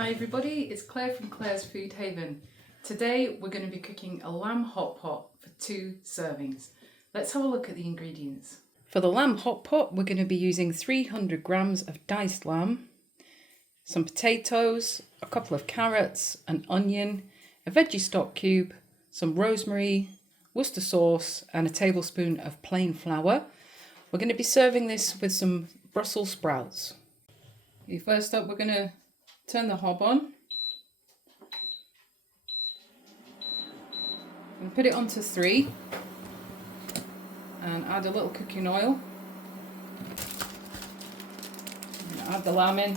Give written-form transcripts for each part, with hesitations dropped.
Hi everybody, it's Claire from Claire's Food Haven. Today we're going to be cooking a lamb hot pot for 2 servings. Let's have a look at the ingredients. For the lamb hot pot we're going to be using 300 grams of diced lamb, some potatoes, a couple of carrots, an onion, a veggie stock cube, some rosemary, Worcester sauce and a tablespoon of plain flour. We're going to be serving this with some Brussels sprouts. First up we're going to turn the hob on and put it onto 3 and add a little cooking oil. Add the lamb in.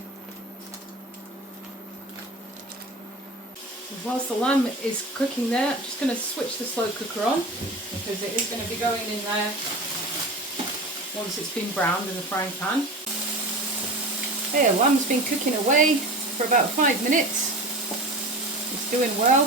Whilst the lamb is cooking there, I'm just going to switch the slow cooker on because it is going to be going in there once it's been browned in the frying pan. Hey, the lamb's been cooking away for about 5 minutes. It's doing well.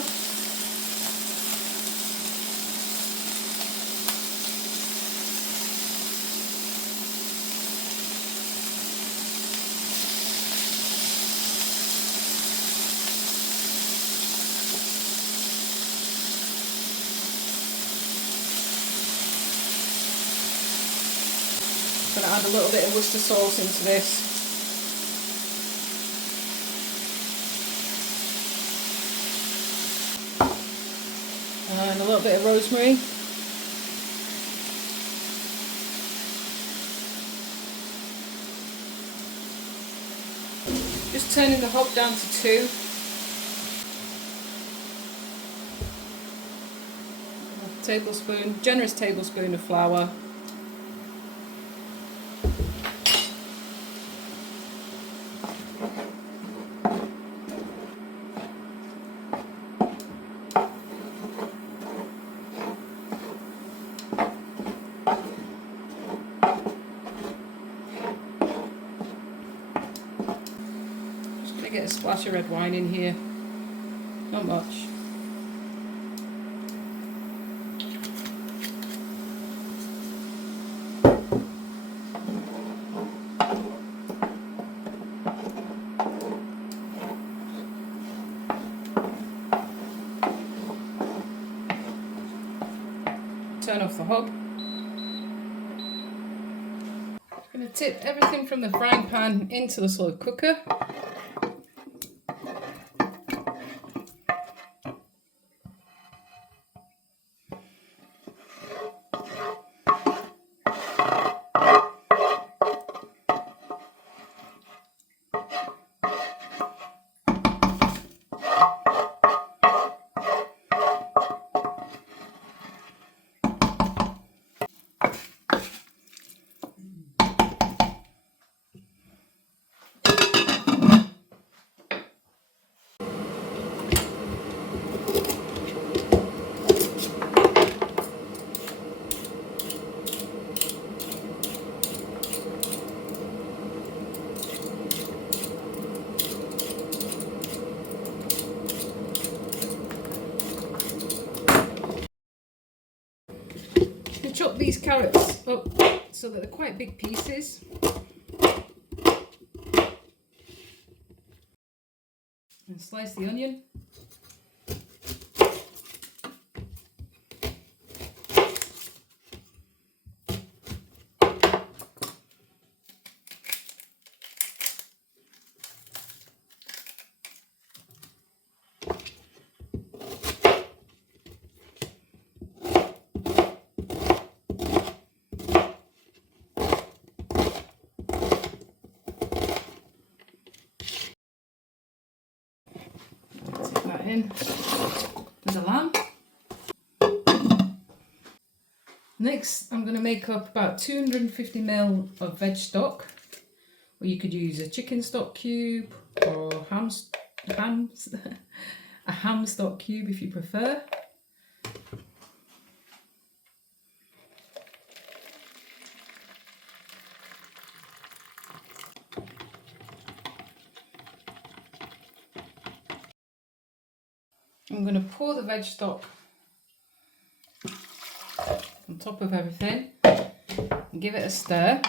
I'm going to add a little bit of Worcester sauce into this. And a little bit of rosemary. Just turning the hob down to 2. Generous tablespoon of flour. Get a splash of red wine in here, not much. Turn off the hob. I'm going to tip everything from the frying pan into the slow cooker. Chop these carrots up so that they're quite big pieces. And slice the onion. In with the lamb. Next I'm going to make up about 250 ml of veg stock, or you could use a chicken stock cube or a ham stock cube if you prefer. I'm going to pour the veg stock on top of everything and give it a stir.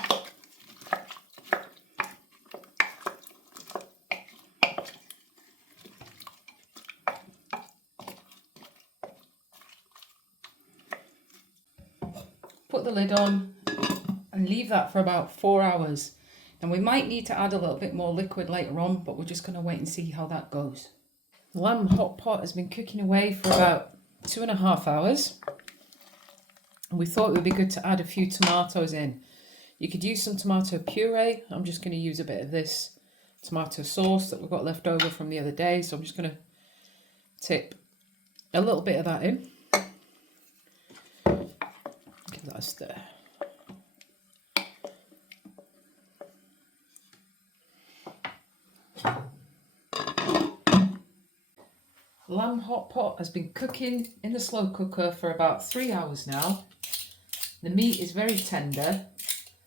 put the lid on and leave that for about 4 hours. And we might need to add a little bit more liquid later on, but we're just going to wait and see how that goes. The lamb hot pot has been cooking away for about 2.5 hours. And we thought it would be good to add a few tomatoes in. You could use some tomato puree. I'm just going to use a bit of this tomato sauce that we've got left over from the other day. So I'm just going to tip a little bit of that in. Give that a stir. Lamb hot pot has been cooking in the slow cooker for about 3 hours now. The meat is very tender,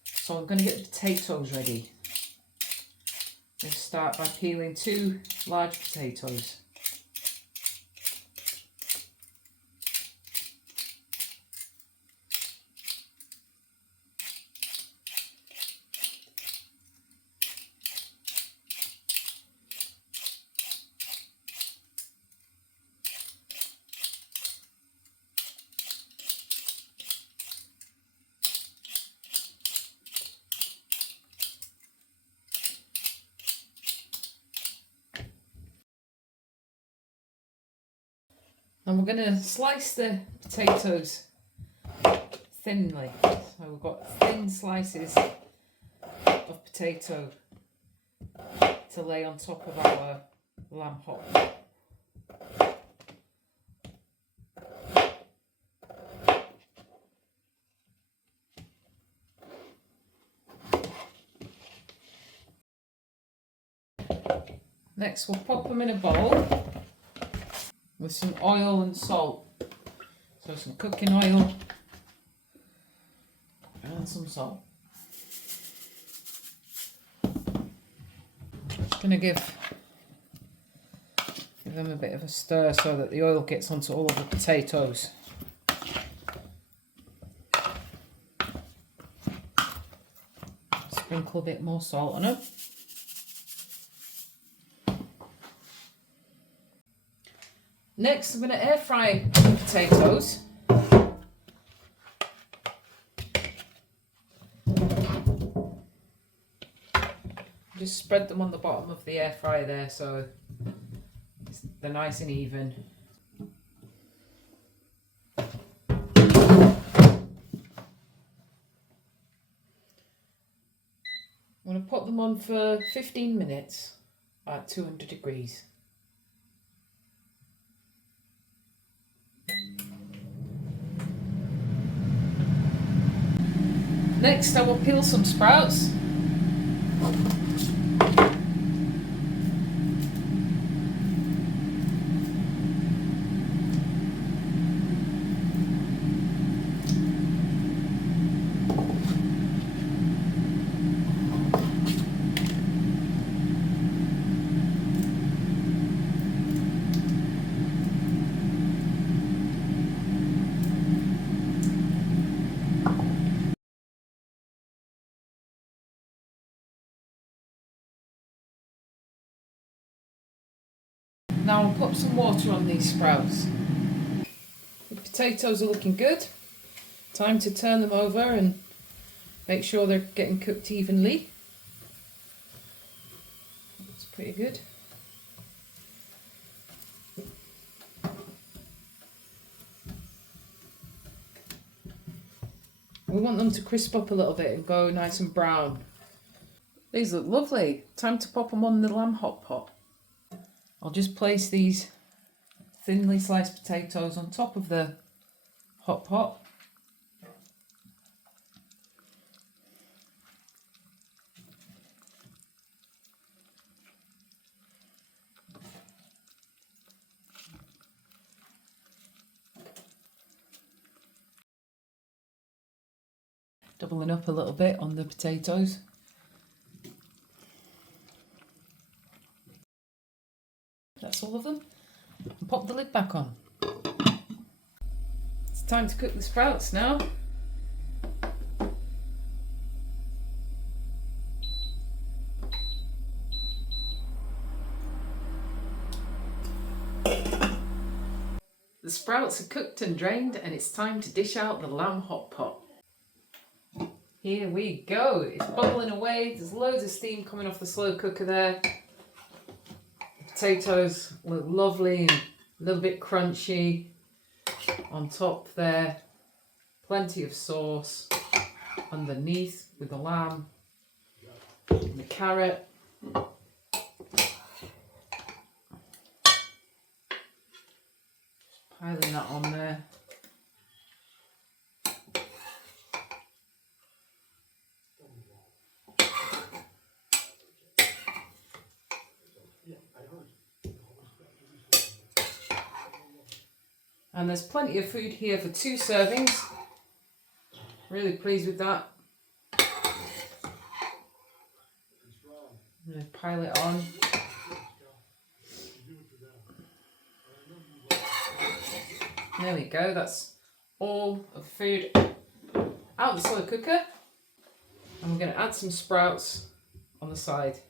so I'm going to get the potatoes ready. I'm going to start by peeling 2 large potatoes. And we're going to slice the potatoes thinly. So we've got thin slices of potato to lay on top of our lamb hot pot. Next we'll pop them in a bowl with some oil and salt. So some cooking oil and some salt. Just going to give them a bit of a stir so that the oil gets onto all of the potatoes. Sprinkle a bit more salt on them. Next, I'm going to air fry the potatoes. Just spread them on the bottom of the air fryer there so they're nice and even. I'm going to put them on for 15 minutes at 200 degrees. Next, I will peel some sprouts. Now I'll put some water on these sprouts. The potatoes are looking good. Time to turn them over and make sure they're getting cooked evenly. That's pretty good. We want them to crisp up a little bit and go nice and brown. These look lovely. Time to pop them on the lamb hot pot. I'll just place these thinly sliced potatoes on top of the hot pot. Doubling up a little bit on the potatoes. That's all of them. And pop the lid back on. It's time to cook the sprouts now. The sprouts are cooked and drained, and it's time to dish out the lamb hot pot. Here we go. It's bubbling away. There's loads of steam coming off the slow cooker there. The potatoes look lovely and a little bit crunchy on top there. Plenty of sauce underneath with the lamb and the carrot. Piling that on there. And there's plenty of food here for 2 servings. Really pleased with that. I'm going to pile it on. There we go, that's all of the food out of the slow cooker. And we're going to add some sprouts on the side.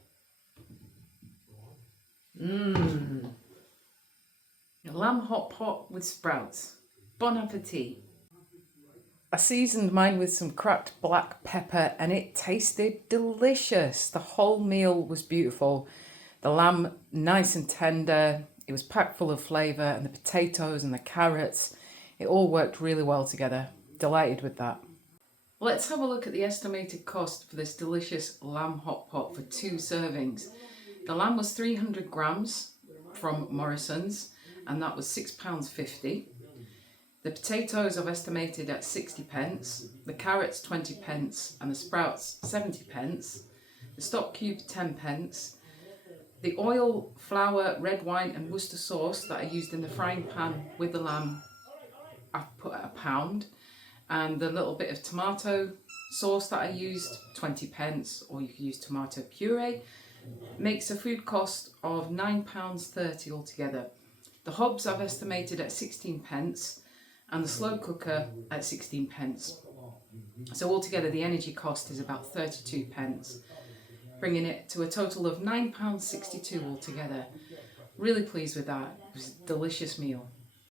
Lamb hot pot with sprouts. Bon appetit. I seasoned mine with some cracked black pepper and it tasted delicious. The whole meal was beautiful. The lamb nice and tender. It was packed full of flavour, and the potatoes and the carrots, it all worked really well together. Delighted with that. Let's have a look at the estimated cost for this delicious lamb hot pot for 2 servings. The lamb was 300 grams from Morrison's, and that was £6.50. The potatoes I've estimated at 60p, the carrots 20p, and the sprouts 70p. The stock cube 10p. The oil, flour, red wine and Worcester sauce that I used in the frying pan with the lamb, I've put at £1. And the little bit of tomato sauce that I used, 20p, or you can use tomato puree, makes a food cost of £9.30 altogether. The hobs I've estimated at 16p and the slow cooker at 16p. So altogether the energy cost is about 32p, bringing it to a total of £9.62 altogether. Really pleased with that. It was a delicious meal.